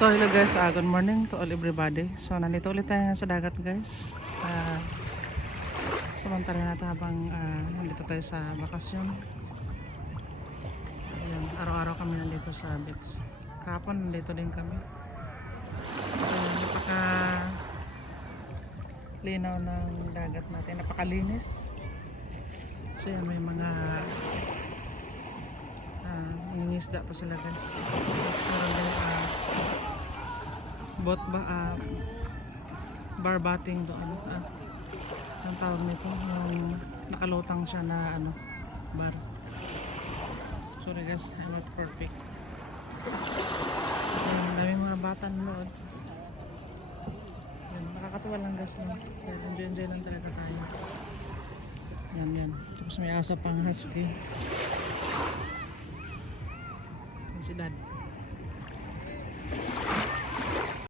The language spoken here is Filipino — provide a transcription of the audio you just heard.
So hello guys, uh, good morning to all everybody. So nandito ulit tayo sa dagat guys. Uh, samantala natin habang uh, nandito tayo sa bakasyon. Ayan, araw-araw kami nandito sa beach. Kahapon nandito din kami. So napaka linaw ng dagat natin. Napakalinis. So yan, may mga uh, nangingisda pa sila guys. Uh, bot ba ah, bar batting doon ah, ang tawag nito yung nakalutang siya na ano bar. Sorry guys I'm not perfect. Ayan, dami mga bata nanood yan, nakakatuwa lang guys no? Enjoy enjoy lang talaga tayo. Yan yan tapos may asa pang husky. Yan si dad